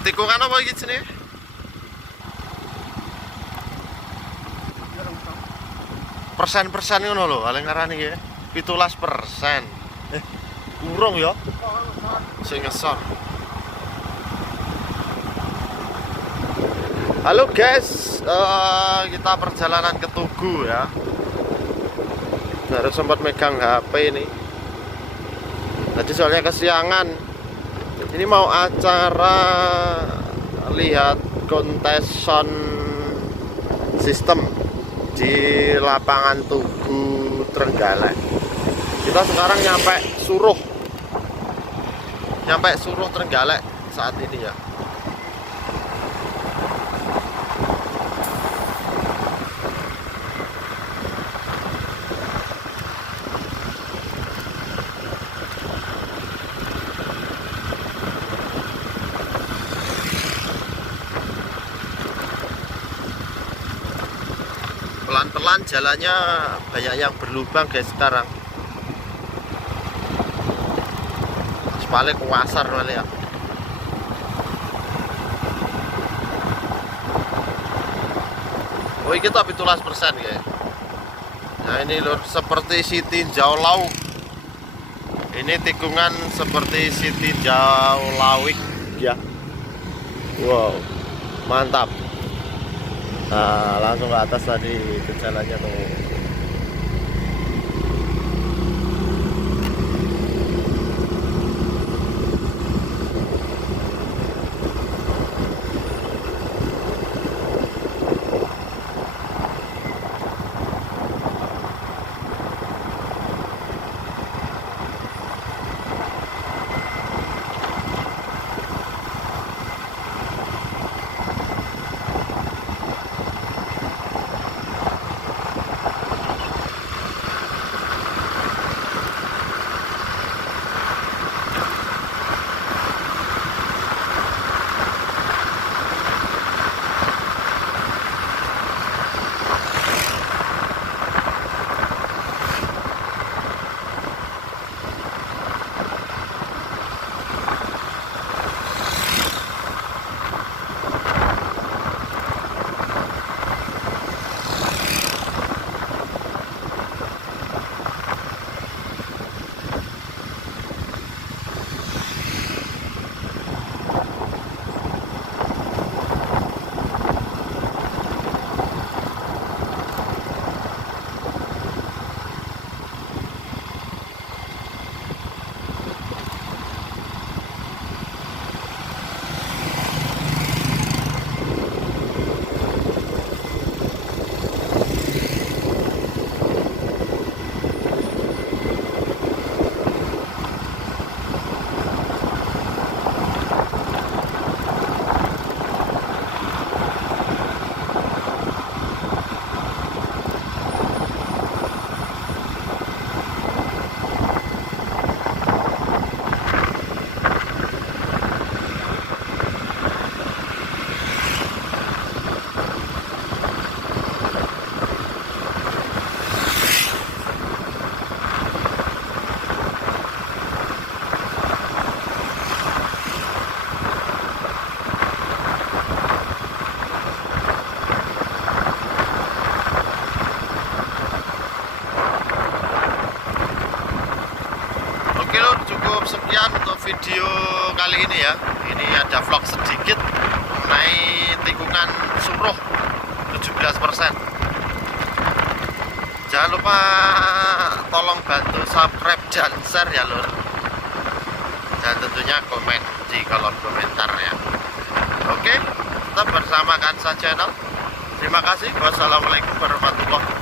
Tikungan apa iki jenenge? Persen-persen ngono lho, paling ngarani iki. 17%. Urung ya? Sing ngesor. Halo guys, kita perjalanan ke Tugu ya. Baru sempat megang HP ini. Tadi soalnya kesiangan. Ini mau acara lihat kontes sound system di lapangan Tugu Trenggalek. Kita sekarang nyampe Suruh Trenggalek saat ini ya. Pelan-pelan jalannya, banyak yang berlubang guys sekarang. Balik ke wasar malah ya. Oh, kita 17% ya. Nah ini lur, seperti sitinjau lauk. Ini tikungan seperti sitinjau lawik ya. Wow, mantap. Nah, langsung ke atas tadi ke jalannya tuh. Cukup sekian untuk video kali ini ya. Ini ada vlog sedikit mengenai tikungan Suruh 17%. Jangan lupa tolong bantu subscribe dan share ya lur. Dan tentunya komen di kolom komentar ya. Oke, tetap bersama Kansa Channel. Terima kasih. Wassalamualaikum warahmatullahi wabarakatuh.